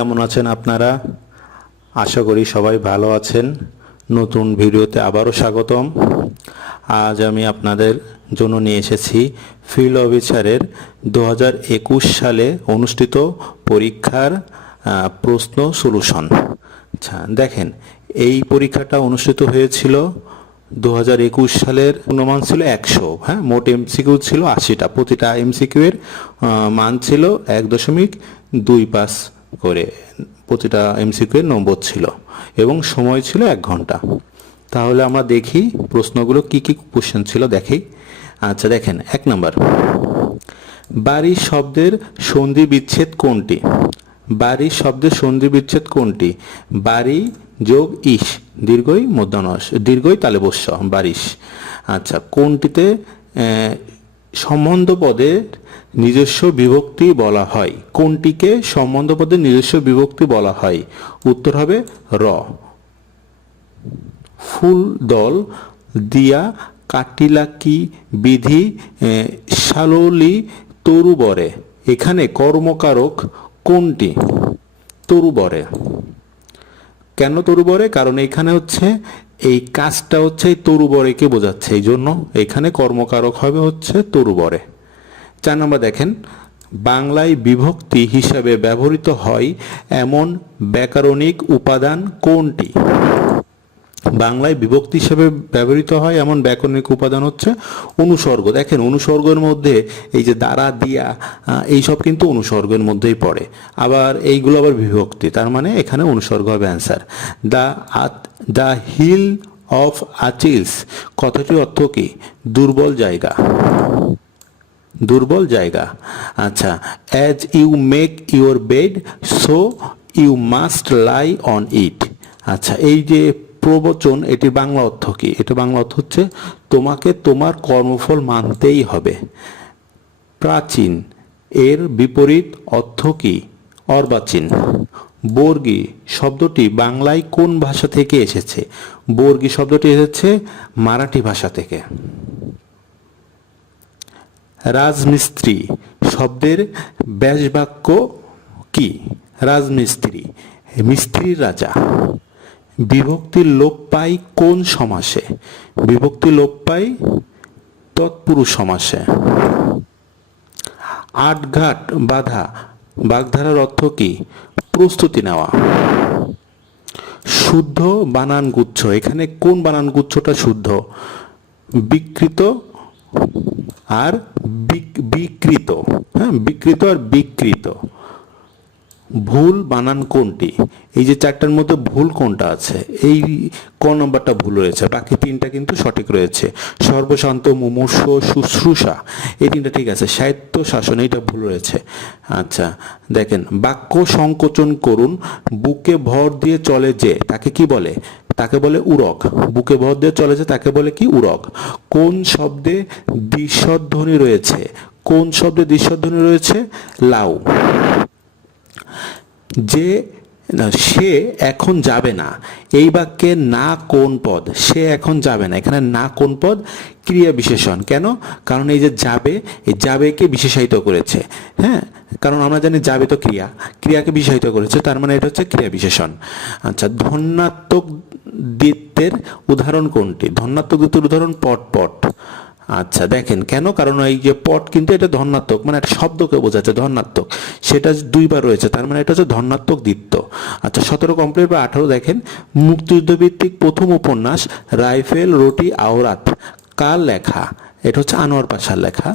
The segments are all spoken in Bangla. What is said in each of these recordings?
কেমন আছেন আপনারা? আশা করি সবাই ভালো আছেন। নতুন ভিডিওতে আবারও স্বাগতম। আজ আমি আপনাদের জন্য নিয়ে এসেছি ফিল্ড অফিসারের দু হাজার একুশ সালে অনুষ্ঠিত পরীক্ষার প্রশ্ন সলিউশন আচ্ছা দেখেন, এই পরীক্ষাটা অনুষ্ঠিত হয়েছিল দু হাজার একুশ সালের পূর্ণমান ছিল একশো। হ্যাঁ মোট এমসিকিউ ছিল আশিটা। প্রতিটা এমসিকিউ এর মান ছিল এক দশমিক দুই পাঁচ। করে প্রতিটা এমসিকিউ এর নম্বর ছিল এবং সময় ছিল এক ঘণ্টা। তাহলে আমরা দেখি প্রশ্নগুলো কি কি কোশ্চেন ছিল, দেখি। আচ্ছা দেখেন, এক নাম্বার। বাড়ি শব্দের সন্ধি বিচ্ছেদ কোনটি? বাড়ি শব্দের সন্ধি বিচ্ছেদ কোনটি? বাড়ি যোগ ইস, দীর্ঘই মধ্যাহ্নস, দীর্ঘই তালে বস্য বারিশ। আচ্ছা কোনটিতে সম্বন্ধ পদের নিজস্ব বিভক্তি বলা হয়। কোনটিকে সম্বন্ধ পদের নিজস্ব বিভক্তি বলা হয়? উত্তর হবে র। ফুল দল দিয়া কাটিলাকি বিধি এ, সাললি তরুবরে। এখানে কর্মকারক কোনটি? তরুবরে। কেন তরুবরে? কারণ এখানে হচ্ছে এই কাজটা হচ্ছে এই তরুবরেকে বোঝাচ্ছে। এই জন্য এখানে কর্মকারক হবে হচ্ছে তরুবরে। চার নম্বর দেখেন, বাংলায় বিভক্তি হিসাবে ব্যবহৃত হয় এমন ব্যাকরণিক উপাদান কোনটি? বাংলায় বিভক্তি হিসেবে ব্যবহৃত হয় এমন ব্যাকরণিক উপাদান হচ্ছে অনুসর্গ। দেখেন, অনুসর্গের মধ্যে এই যে দ্বারা, দিয়া এইসব কিন্তু অনুসর্গের মধ্যেই পড়ে। আবার এইগুলো আবার বিভক্তি, তার মানে এখানে অনুসর্গ হবে answer the the heel of Achilles, কথাটির অর্থ কি? দুর্বল জায়গা। দুর্বল জায়গা। আচ্ছা as you make your bed so you must lie on it আচ্ছা এই যে প্রবচন এটির বাংলা অর্থ কি? এটা বাংলা অর্থ হচ্ছে, তোমাকে তোমার কর্মফল মানতেই হবে। প্রাচীন, এর বিপরীত অর্থ কি? অর্বাচীন। বর্গী শব্দটি বাংলায় কোন ভাষা থেকে এসেছে? বর্গী শব্দটি এসেছে মারাঠি ভাষা থেকে। রাজমিস্ত্রি শব্দের ব্যাসবাক্য কি? রাজমিস্ত্রি, মিস্ত্রির রাজা। বিভক্তির লোপ পাই কোন সমাসে? বিভক্তি লোপ পাই তৎপুরুষ সমাসে। আটঘাট বাধা, বাগধারার অর্থ কি? প্রস্তুতি নেওয়া। শুদ্ধ বানান গুচ্ছ এখানে কোন বানান গুচ্ছটা শুদ্ধ? বিকৃত আর বিক- বিকৃত হ্যাঁ বিকৃত আর বিকৃত। ভুল বানান কোনটি? এই যে চারটার মধ্যে ভুল কোনটা আছে? এই ক নম্বরটা ভুল রয়েছে। বাকি তিনটা কিন্তু সঠিক রয়েছে। সর্বশান্ত, মুমূর্ষ, শুশ্রূষা, এই তিনটা ঠিক আছে। সাহিত্য, শাসন, এইটা ভুল রয়েছে। আচ্ছা দেখেন, বাক্য সংকোচন করুন, বুকে ভর দিয়ে চলে যে, তাকে কি বলে? তাকে বলে উরক। বুকে ভর দিয়ে চলেছে তাকে বলে কি উরক? কোন শব্দে দৃশ্যধ্বনি রয়েছে? কোন শব্দে দ্বিস্বরধ্বনি রয়েছে? লাউ। যে না, সে এখন যাবে না। এই বাক্যে না কোন পদ? সে এখন যাবে না। এখানে না কোন পদ? ক্রিয়া বিশেষণ। কেন? কারণ এই যে যাবে এই যাবেকে বিশেষায়িত করেছে। হ্যাঁ? কারণ আমরা জানি যাবে তো ক্রিয়া। ক্রিয়াকে বিশেষায়িত করেছে তার মানে এটা হচ্ছে ক্রিয়া বিশেষণ। আচ্ছা ধন্যাত্মক দ্বিত্বের উদাহরণ কোনটি? ধন্যাত্মক দ্বিত্বের উদাহরণ পট পট আচ্ছা দেখেন, কেন? কারণ এই যে পট কিন্তু এটা ধনাত্মক মানে একটা শব্দকে বোঝাচ্ছে, ধনাত্মক। সেটা দুইবার রয়েছে, তার মানে এটা হচ্ছে ধনাত্মক দ্বিত্ব। আচ্ছা সতেরো কমপ্লিট বা আঠারো, দেখেন মুক্তিযুদ্ধ ভিত্তিক প্রথম উপন্যাস, রাইফেল রুটি আওরাত, কার লেখা? এটা হচ্ছে আনোয়ার পাশার লেখা।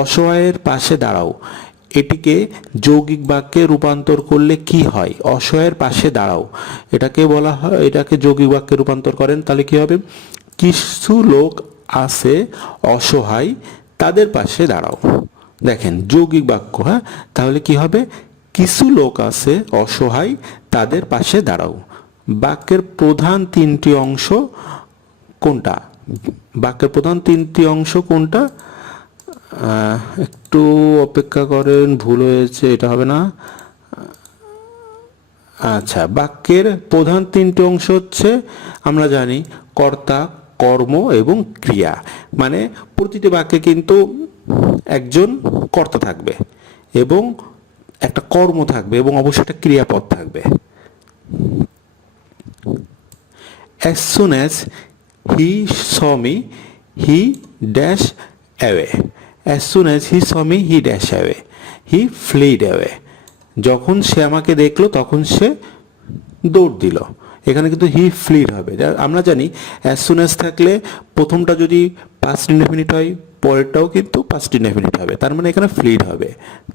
অসহায়ের পাশে দাঁড়াও। এটিকে যৌগিক বাক্যে রূপান্তর করলে কি হয়? অসহায়ের পাশে দাঁড়াও। এটাকে বলা হয়, এটাকে যৌগিক বাক্যে রূপান্তর করেন, তাহলে কি হবে? কিছু লোক আছে, অসহায়, তাদের পাশে দাঁড়াও। দেখেন, যৌগিক বাক্য হ্যাঁ? তাহলে কি হবে? কিছু লোক আছে, অসহায়, তাদের পাশে দাঁড়াও। বাক্যের প্রধান তিনটি অংশ কোনটা? বাক্যের প্রধান তিনটি অংশ কোনটা? একটু অপেক্ষা করেন, ভুল হয়েছে, এটা হবে না। আচ্ছা বাক্যের প্রধান তিনটি অংশ হচ্ছে, আমরা জানি, কর্তা কর্ম এবং ক্রিয়া। মানে প্রতিটি বাক্যে কিন্তু একজন কর্তা থাকবে এবং একটা কর্ম থাকবে এবং অবশ্যই একটা ক্রিয়াপদ থাকবে। As soon as he saw me, he dash away. As soon as he saw me, he dash away. He fled away. যখন সে আমাকে দেখল, তখন সে দৌড় দিল। এখানে কিন্তু হি ফ্লিড হবে। আমরা জানি অ্যাজ সুন অ্যাজ থাকলে প্রথমটা যদি পাঁচ মিনিট হয়, পরেরটাও কিন্তু পাঁচ মিনিট হবে। তার মানে এখানে ফ্লিড হবে।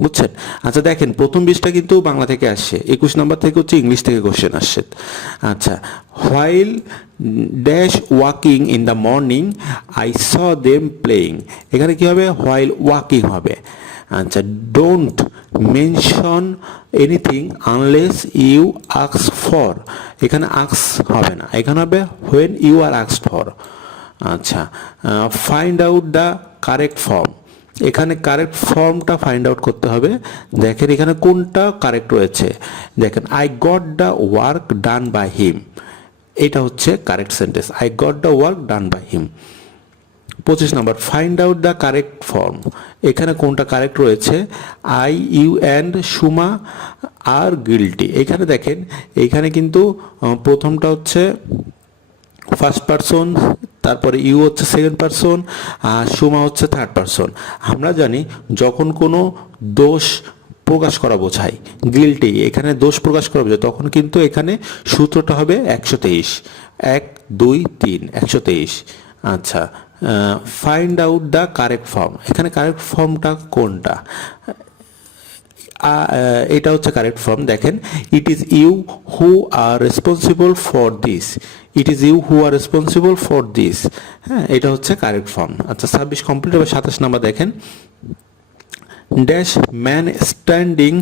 বুঝছেন? আচ্ছা দেখেন, প্রথম বিশটা কিন্তু বাংলা থেকে আসছে। একুশ নম্বর থেকে হচ্ছে ইংলিশ থেকে কোশ্চেন আসছে। আচ্ছা while dash walking in the morning I saw them playing এখানে কি হবে? হোয়াইল ওয়াকিং হবে। আচ্ছা don't mention anything unless you আক্স for এখানে আক্স হবে না। এখানে হবে হোয়েন ইউ আর আক্স ফর আচ্ছা find out the correct form এখানে কারেক্ট ফর্মটা ফাইন্ড আউট করতে হবে। দেখেন এখানে কোনটা কারেক্ট রয়েছে। দেখেন I got the work done by him এটা হচ্ছে correct sentence I got the work done by him পঁচিশ number find out the correct form এখানে কোনটা কারেক্ট রয়েছে? I you and Suma are guilty এখানে দেখেন এইখানে কিন্তু প্রথমটা হচ্ছে ফার্স্ট পারসন তারপরে ইউ হচ্ছে সেকেন্ড পারসন আর সুমা হচ্ছে থার্ড পারসন আমরা জানি, যখন কোনো দোষ প্রকাশ করা বোঝায় গিলটি এখানে দোষ প্রকাশ করা বোঝায়, তখন কিন্তু এখানে সূত্রটা হবে একশো তেইশ। এক, দুই, তিন, একশো তেইশ। আচ্ছা find out the correct form এখানে কারেক্ট ফর্মটা কোনটা? এটা হচ্ছে কারেক্ট ফর্ম দেখেন it is you who are responsible for this it is you who are responsible for this হ্যাঁ এটা হচ্ছে কারেক্ট ফর্ম আচ্ছা ছাব্বিশ কমপ্লিট হবে, সাতাশ নাম্বার দেখেন। Dash man standing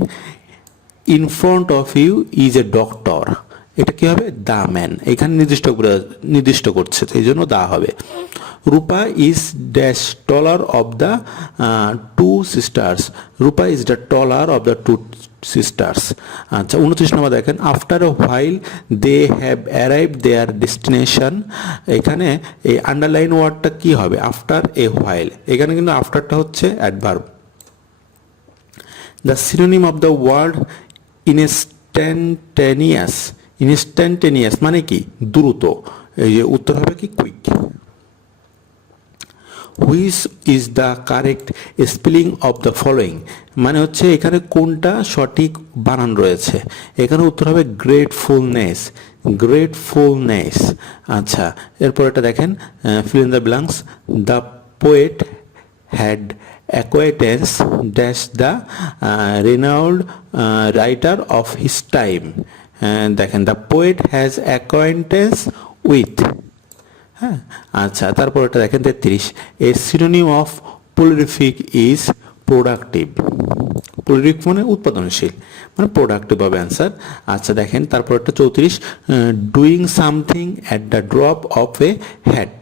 in front of you is a doctor এটা কি হবে? The man. এখানে নির্দিষ্ট নির্দিষ্ট করছে এই জন্য দা হবে। Rupa is dash taller of the two sisters. Rupa is the taller of the two sisters. আচ্ছা উনত্রিশ নম্বর দেখেন। After a while they have arrive their destination. এখানে এই আন্ডারলাইন ওয়ার্ডটা কি হবে? After a while. এখানে কিন্তু আফটারটা হচ্ছে adverb. the synonym of the word instantaneous instantaneous মানে কি? দ্রুত। এই যে উত্তর হবে কি? Quick which is the correct spelling of the following মানে হচ্ছে এখানে কোনটা সঠিক বানান রয়েছে। এখানে উত্তর হবে গ্রেটফুলনেস গ্রেটফুলনেস আচ্ছা এরপর এটা দেখেন fill in the blanks the poet had acquaintance dash the uh, renowned uh, writer of his time. দেখেন the poet has acquaintance with হ্যাঁ? আচ্ছা তারপর এটা দেখেন তেত্রিশ। A synonym of prolific is productive productive মানে উৎপাদনশীল মানে প্রোডাক্টিভ হবে অ্যান্সার আচ্ছা দেখেন, তারপর একটা চৌত্রিশ doing something at the drop of a hat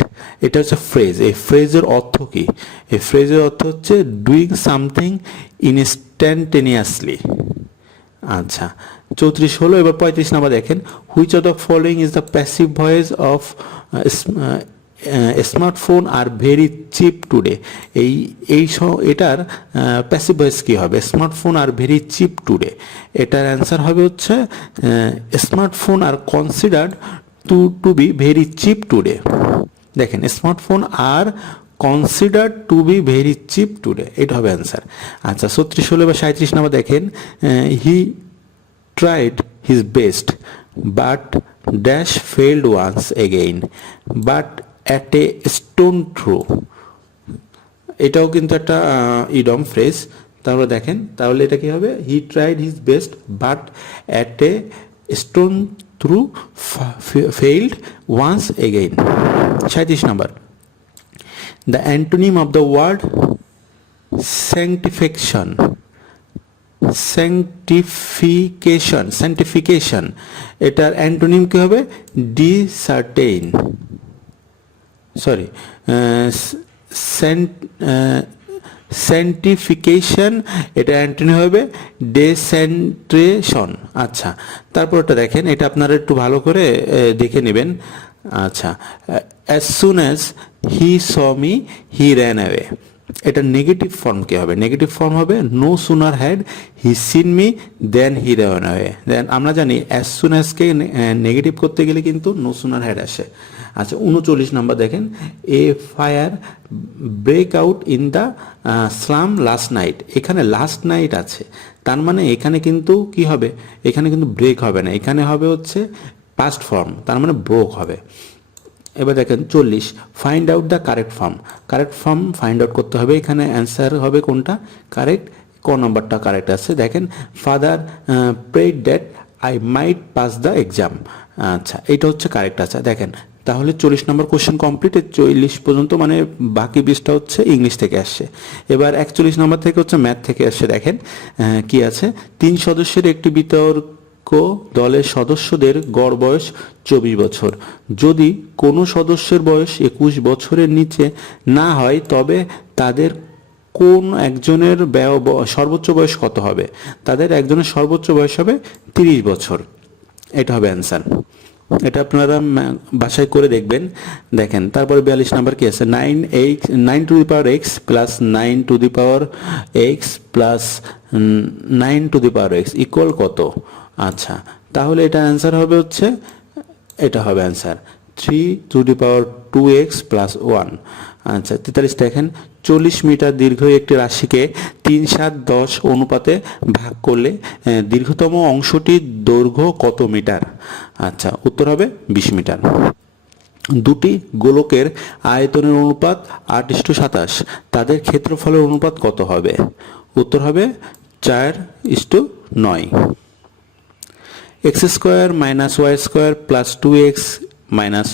এটা হচ্ছে ফ্রেজ এই ফ্রেজের অর্থ কি? এই ফ্রেজের অর্থ হচ্ছে ডুইং সামথিং ইনস্ট্যান্টেনিয়াসলি আচ্ছা চৌত্রিশ হলো, এবার পঁয়ত্রিশ নাম্বার দেখেন। Which of the following is the passive voice of smartphone are very cheap today এই এই এটার প্যাসিভ ভয়েস কী হবে? Smartphone are very cheap today এটার অ্যান্সার হবে হচ্ছে smartphone are considered to to be very cheap today দেখেন smartphone are consider to be very cheap today এটা হবে অ্যান্সার আচ্ছা ছত্রিশ ষোলো বা সাঁত্রিশ নাম্বার দেখেন he tried his best but dash failed once again but at a stone throw. এটাও কিন্তু একটা ইডম ফ্রেজ তাহলে দেখেন, তাহলে এটা কি হবে? He tried his best but at a stone through failed once again সাঁত্রিশ number. The antonym of the word sanctification sanctification sanctification এটার অ্যান্টোনিম কি হবে? ডিসার্টেইন সরি সেন্টিফিকেশন এটা অ্যান্টনি হবে ডেসেন্ট্রেশন আচ্ছা তারপর ওটা দেখেন, এটা আপনারা একটু ভালো করে দেখে নেবেন। আচ্ছা as soon as he saw me he ran away এটা নেগেটিভ ফর্ম কি হবে? নেগেটিভ ফর্ম হবে no sooner had he seen me then he ran হয়ে দেন আমরা জানি অ্যাজ সুন অ্যাজকে নেগেটিভ করতে গেলে কিন্তু নো সুনার হ্যাড আসে। আচ্ছা উনচল্লিশ নাম্বার দেখেন a fire break out in the slum last night এখানে লাস্ট নাইট আছে। তার মানে এখানে কিন্তু কি হবে? এখানে কিন্তু ব্রেক হবে না। এখানে হবে হচ্ছে পাস্ট ফর্ম তার মানে ব্রোক হবে। এবার দেখেন চল্লিশ find out the correct form correct form find out করতে হবে, এখানে অ্যান্সার হবে কোনটা? কারেক্ট ক নম্বরটা কারেক্ট আছে। দেখেন father prayed that I might pass the exam আচ্ছা এটা হচ্ছে কারেক্ট আছে দেখেন, তাহলে চল্লিশ নম্বর কোশ্চেন কমপ্লিট চল্লিশ পর্যন্ত মানে বাকি বিশটা হচ্ছে ইংলিশ থেকে আসছে। এবার একচল্লিশ নম্বর থেকে হচ্ছে ম্যাথ থেকে আসছে। দেখেন কি আছে? তিন সদস্যের একটি বিতর্ক দলের সদস্যদের গড় বয়স চব্বিশ বছর। যদি কোনো সদস্যের বয়স একুশ বছরের নিচে না হয়, তবে তাদের কোন একজনের ব্যয় সর্বোচ্চ বয়স কত হবে? তাদের একজনের সর্বোচ্চ বয়স হবে তিরিশ বছর। এটা হবে অ্যান্সার। এটা আপনারা বাসায় করে দেখবেন। দেখেন, তারপরে বিয়াল্লিশ নাম্বার কি আছে? Nine eight, nine to the power x plus nine to the power x plus nine to the power x equal কত? আচ্ছা তাহলে এটা অ্যান্সার হবে হচ্ছে, এটা হবে answer three to the power two x plus one আচ্ছা তেতাল্লিশ দেখেন, চল্লিশ মিটার দীর্ঘ একটি রাশিকে তিন সাত দশ অনুপাতে ভাগ করলে দীর্ঘতম অংশটির দৈর্ঘ্য কত মিটার? আচ্ছা উত্তর হবে বিশ মিটার। দুটি গোলকের আয়তনের অনুপাত আট ইস্টু সাতাশ, তাদের ক্ষেত্রফলের অনুপাত কত হবে? উত্তর হবে চার ইস্টু নয়। X square minus y square plus two x minus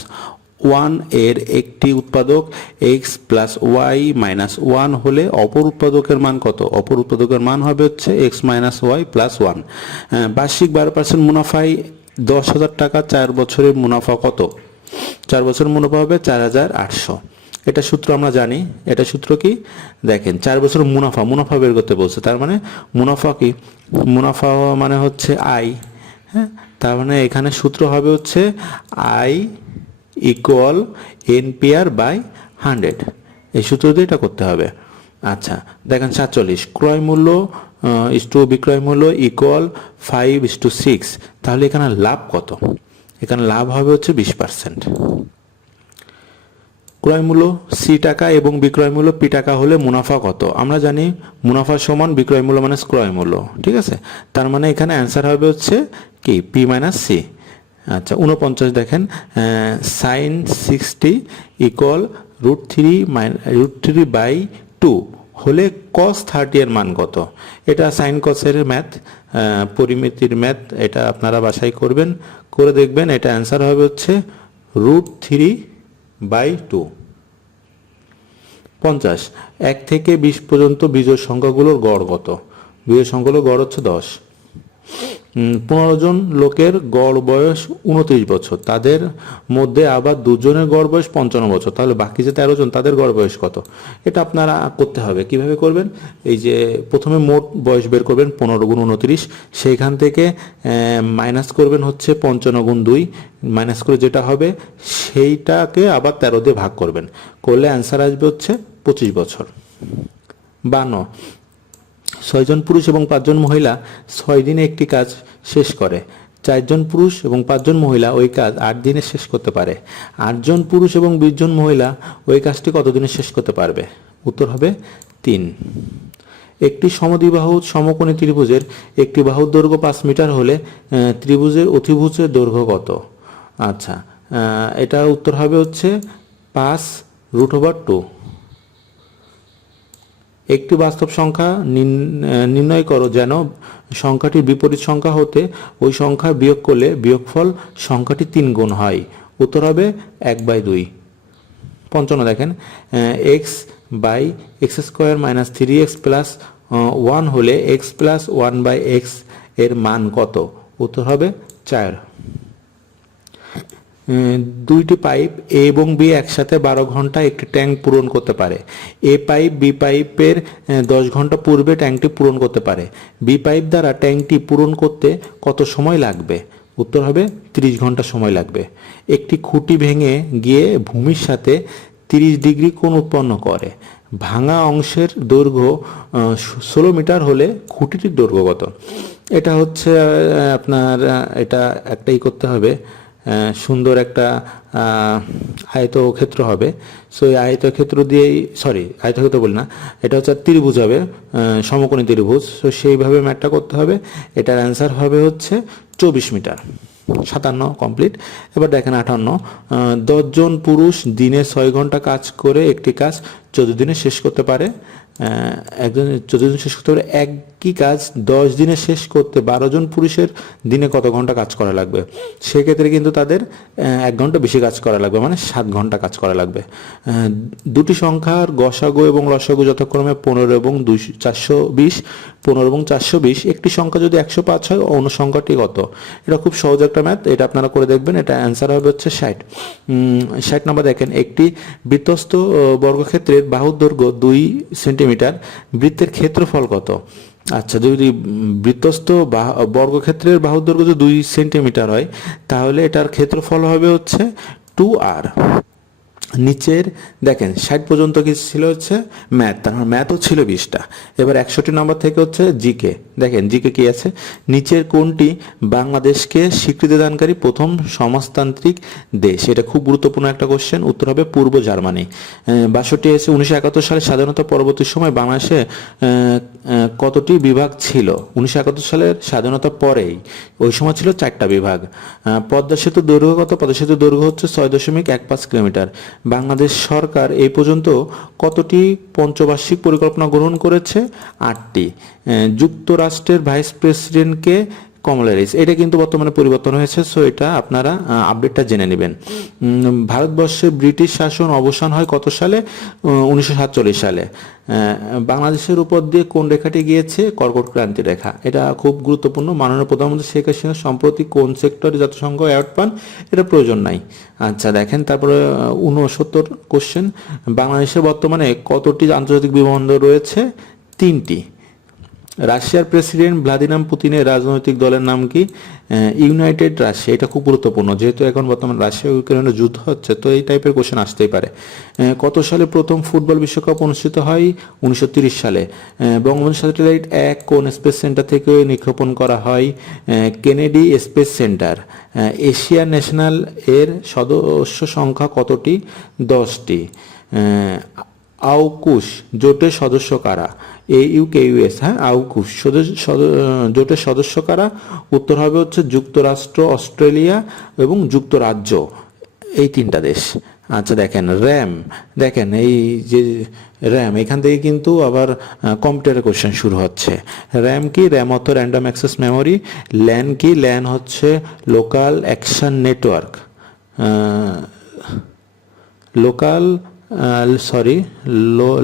ওয়ানের একটি উৎপাদক x plus y minus one হলে অপর উৎপাদকের মান কত? অপর উৎপাদকের মান হবে হচ্ছে x minus y plus one. বার্ষিক বারো পার্সেন্ট মুনাফায় দশ হাজার টাকা চার বছরের মুনাফা কত? চার বছরের মুনাফা হবে চার হাজার আটশো। এটা সূত্র আমরা জানি। এটা সূত্র কি? দেখেন, চার বছর মুনাফা মুনাফা বের করতে বলছে। তার মানে মুনাফা কি? মুনাফা মানে হচ্ছে আই হ্যাঁ তার মানে এখানে সূত্র হবে হচ্ছে I equal NPR by hundred এই সূত্র দিয়ে এটা করতে হবে। আচ্ছা দেখেন সাতচল্লিশ। ক্রয় মূল্য ইস টু বিক্রয় মূল্য equal five is to six তাহলে এখানে লাভ কত? এখানে লাভ হবে হচ্ছে বিশ পার্সেন্ট ক্রয় মূল্য সি টাকা এবং বিক্রয় মূল্য পি টাকা হলে মুনাফা কত? আমরা জানি মুনাফা সমান, বিক্রয় মূল্য মানে ক্রয় মূল্য, ঠিক আছে? তার মানে এখানে অ্যান্সার হবে হচ্ছে কি? পি মাইনাস সি আচ্ছা উনপঞ্চাশ দেখেন sine sixty equal root three mine root three by two হলে কস থার্টি এর মান কত? এটা সাইন কসের ম্যাথ পরিমিতির ম্যাথ এটা আপনারা বাসায় করবেন, করে দেখবেন, এটা অ্যান্সার হবে হচ্ছে রুট থ্রি বাই টু। পঞ্চাশ, এক থেকে বিশ পর্যন্ত বিজোড় সংখ্যাগুলোর গড় কত? বিজোড় সংখ্যাগুলোর গড় হচ্ছে দশ। পনেরো জন লোকের গড় বয়স উনত্রিশ বছর। তাদের মধ্যে আবার দুজনের গড় বয়স পঞ্চান্ন বছর। তাহলে বাকি যে তেরো জন, তাদের গড় বয়স কত? এটা আপনারা করতে হবে। কীভাবে করবেন? এই যে প্রথমে মোট বয়স বের করবেন পনেরো গুণ উনত্রিশ। সেইখান থেকে মাইনাস করবেন হচ্ছে পঞ্চান্ন গুণ দুই। মাইনাস করে যেটা হবে, সেইটাকে আবার তেরো দিয়ে ভাগ করবেন। করলে অ্যান্সার আসবে হচ্ছে পঁচিশ বছর। বান্ন। ছয়জন পুরুষ এবং পাঁচজন মহিলা ছয় দিনে একটি কাজ শেষ করে। চারজন পুরুষ এবং পাঁচজন মহিলা ওই কাজ আট দিনে শেষ করতে পারে। আটজন পুরুষ এবং বিশজন মহিলা ওই কাজটি কতদিনে শেষ করতে পারবে? উত্তর হবে তিন। একটি সমদ্বিবাহু সমকোণী ত্রিভুজের একটি বাহুর দৈর্ঘ্য পাঁচ মিটার হলে ত্রিভুজের অতিভুজের দৈর্ঘ্য কত? আচ্ছা এটা উত্তর হবে হচ্ছে পাঁচ রুট ওভার টু। একটি বাস্তব সংখ্যা নির্ণয় করো যেন সংখ্যাটির বিপরীত সংখ্যা হতে ওই সংখ্যা বিয়োগ করলে বিয়োগফল সংখ্যাটি তিন গুণ হয়। উত্তর হবে এক বাই দুই। পঞ্চান্ন দেখেন x by x square minus three x plus one হলে এক্স প্লাস ওয়ান বাই এক্সের মান কত? উত্তর হবে চার। দুইটি পাইপ এ এবং বি একসাথে বারো ঘণ্টা একটি ট্যাঙ্ক পূরণ করতে পারে। এ পাইপ, বি পাইপের দশ ঘণ্টা পূর্বে ট্যাঙ্কটি পূরণ করতে পারে। বি পাইপ দ্বারা ট্যাঙ্কটি পূরণ করতে কত সময় লাগবে? উত্তর হবে তিরিশ ঘণ্টা সময় লাগবে। একটি খুঁটি ভেঙে গিয়ে ভূমির সাথে তিরিশ ডিগ্রি কোণ উৎপন্ন করে। ভাঙা অংশের দৈর্ঘ্য ষোলো মিটার হলে খুঁটিটির দৈর্ঘ্য কত? এটা হচ্ছে আপনার এটা একটাই করতে হবে। সুন্দর একটা আয়তক্ষেত্র হবে। সো এই আয়তক্ষেত্র দিয়েই সরি আয়তক্ষেত্র বলি না, এটা হচ্ছে ত্রিভুজ হবে সমকোণী ত্রিভুজ। সো সেইভাবে ম্যাটটা করতে হবে। এটার অ্যান্সার হবে হচ্ছে চব্বিশ মিটার, সাতান্ন কমপ্লিট এবার দেখেন আটান্ন দশজন পুরুষ দিনে ছয় ঘণ্টা কাজ করে একটি কাজ চোদ্দ দিনে শেষ করতে পারে একজন চোদ্দ দিন শেষ করতে পারে একই কাজ দশ দিনে শেষ করতে বারো জন পুরুষের দিনে কত ঘণ্টা কাজ করা লাগবে? সেক্ষেত্রে কিন্তু তাদের এক ঘণ্টা বেশি কাজ করা লাগবে মানে সাত ঘণ্টা কাজ করা লাগবে। দুটি সংখ্যার গসাগু এবং লসাগু যথাক্রমে পনেরো এবং দুইশো চারশো বিশ পনেরো এবং চারশো বিশ একটি সংখ্যা যদি একশো পাঁচ হয় অন্য সংখ্যাটি কত? এটা খুব সহজ একটা ম্যাথ এটা আপনারা করে দেখবেন এটা অ্যান্সার হবে হচ্ছে ষাট। ষাট নাম্বার দেখেন একটি বৃত্তস্ত আহ, বর্গক্ষেত্রের বাহুর দৈর্ঘ্য দুই সেন্টিমিটার, বৃত্তের ক্ষেত্রফল কত? আচ্ছা যদি বৃত্তস্থ বর্গক্ষেত্রের বাহুর দৈর্ঘ্য যদি দুই সেন্টিমিটার হয়, তাহলে এটার ক্ষেত্রফল হবে হচ্ছে টু আর নিচের, দেখেন, ষাট পর্যন্ত কি ছিল হচ্ছে ম্যাথ, তার মানে ম্যাথও ছিল বিশটা। এবার একষট্টি নম্বর থেকে হচ্ছে জিকে। দেখেন, জিকে কি আছে? নিচের কোনটি বাংলাদেশকে স্বীকৃতি দানকারী প্রথম সমাজতান্ত্রিক দেশ? এটা খুব গুরুত্বপূর্ণ একটা কোশ্চেন উত্তর হবে পূর্ব জার্মানি। বাষট্টি এসে উনিশশো একাত্তর সালে স্বাধীনতা পরবর্তী সময় বাংলাদেশে কতটি বিভাগ ছিল? উনিশশো একাত্তর সালের স্বাধীনতা পরেই। ওই সময় ছিল চারটা বিভাগ। পদ্মা সেতু দৈর্ঘ্য কত? পদ্মা সেতু দৈর্ঘ্য হচ্ছে ছয় দশমিক এক পাঁচ কিলোমিটার। বাংলাদেশ সরকার এই পর্যন্ত কতটি পঞ্চবার্ষিক পরিকল্পনা গ্রহণ করেছে? আটটি। যুক্তরাষ্ট্রের ভাইস প্রেসিডেন্টকে কমলা হ্যারিস এটা কিন্তু বর্তমানে পরিবর্তন হয়েছে সো এটা আপনারা আপডেটটা জেনে নেবেন। ভারতবর্ষে ব্রিটিশ শাসন অবসান হয় কত সালে? উনিশশো সাতচল্লিশ সালে। বাংলাদেশের উপর দিয়ে কোন রেখাটি গিয়েছে? কর্কট ক্রান্তি রেখা। এটা খুব গুরুত্বপূর্ণ। মাননীয় প্রধানমন্ত্রী শেখ হাসিনা সম্প্রতি কোন সেক্টরে জাতিসংঘ অ্যাওয়ার্ড পান? এটা প্রয়োজন নাই। আচ্ছা দেখেন, তারপরে উনসত্তর কোশ্চেন বাংলাদেশে বর্তমানে কতটি আন্তর্জাতিক বিমানবন্দর রয়েছে? তিনটি। রাশিয়ার প্রেসিডেন্ট ভ্লাদিমির পুতিনের রাজনৈতিক দলের নাম কি? United Russia. এটা খুব গুরুত্বপূর্ণ, যেহেতু এখন বর্তমান রাশিয়া ইউক্রেনের যুদ্ধ হচ্ছে, তো এই টাইপের কোশ্চেন আসতেই পারে। কত সালে প্রথম ফুটবল বিশ্বকাপ অনুষ্ঠিত হয়? উনিশশো সালে। বঙ্গবন্ধু স্যাটেলাইট এক কোন স্পেস সেন্টার থেকে নিক্ষেপণ করা হয়? Kennedy space centre. Asia national এর সদস্য সংখ্যা কতটি? দশটি। আউকুশ জোটের সদস্য কারা? এ ইউ কে ইউএস হ্যাঁ? সদ- জোটের সদস্য কারা? উত্তর হবে হচ্ছে যুক্তরাষ্ট্র, অস্ট্রেলিয়া এবং যুক্তরাজ্য। এই তিনটা দেশ। আচ্ছা দেখেন, র্যাম। দেখেন, এই যে র্যাম, এখান থেকে কিন্তু আবার কম্পিউটারের কোশ্চেন শুরু হচ্ছে। র্যাম কি? র্যাম অর্থ র্যান্ডম অ্যাক্সেস মেমোরি ল্যান কি? ল্যান হচ্ছে local action network local sorry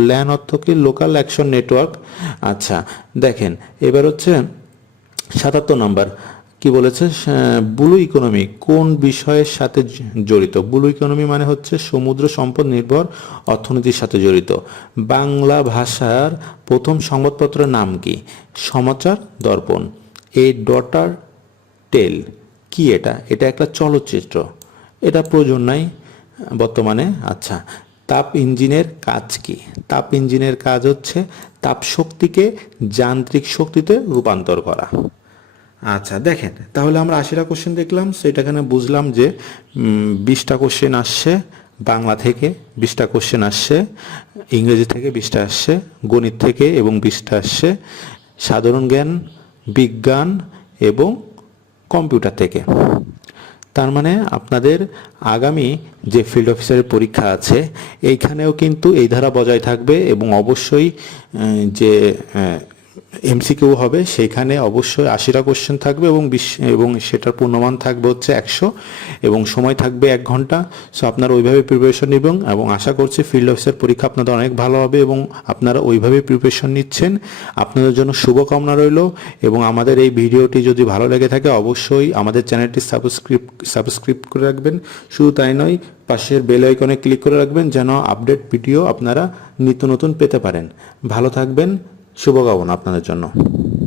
LAN অর্থ কি? লোকাল অ্যাকশন নেটওয়ার্ক আচ্ছা দেখেন, এবার হচ্ছে সাতাত্তর নাম্বার। কি বলেছে? ব্লু ইকোনমি কোন বিষয়ের সাথে জড়িত? ব্লু ইকোনমি মানে হচ্ছে সমুদ্র সম্পদ নির্ভর অর্থনীতির সাথে জড়িত। বাংলা ভাষার প্রথম সংবাদপত্রের নাম কি? সমাচার দর্পণ। এ ডটার টেল কি এটা? এটা একটা চলচ্চিত্র। এটা প্রয়োজন নাই বর্তমানে। আচ্ছা তাপ ইঞ্জিনের কাজ কি? তাপ ইঞ্জিনের কাজ হচ্ছে তাপ শক্তিকে যান্ত্রিক শক্তিতে রূপান্তর করা। আচ্ছা দেখেন, তাহলে আমরা আশিটা কোশ্চেন দেখলাম। সেটাখানে বুঝলাম যে বিশটা কোশ্চেন আসছে, বাংলা থেকে বিশটা কোশ্চেন আসছে, ইংরেজি থেকে বিশটা আসছে, গণিত থেকে এবং বিশটা আসছে, সাধারণ জ্ঞান, বিজ্ঞান এবং কম্পিউটার থেকে। তার মানে আপনাদের আগামী যে ফিল্ড অফিসারের পরীক্ষা আছে, এইখানেও কিন্তু এই ধারা বজায় থাকবে এবং অবশ্যই যে এমসিকিউ হবে সেইখানে অবশ্যই আশিটা কোশ্চেন থাকবে এবং বিশ, এবং সেটার পূর্ণমান থাকবে হচ্ছে একশো, এবং সময় থাকবে এক ঘণ্টা। সো আপনারা ওইভাবে প্রিপারেশন নেবেন এবং আশা করছি ফিল্ড অফিসার পরীক্ষা আপনাদের অনেক ভালো হবে এবং আপনারা ওইভাবে প্রিপারেশন নিচ্ছেন। আপনাদের জন্য শুভকামনা রইল এবং আমাদের এই ভিডিওটি যদি ভালো লেগে থাকে, অবশ্যই আমাদের চ্যানেলটি সাবস্ক্রিপ সাবস্ক্রাইব করে রাখবেন। শুধু তাই নয়, পাশের বেল আইকনে ক্লিক করে রাখবেন যেন আপডেট ভিডিও আপনারা নিত্য নতুন পেতে পারেন। ভালো থাকবেন শুভকামনা আপনাদের জন্য।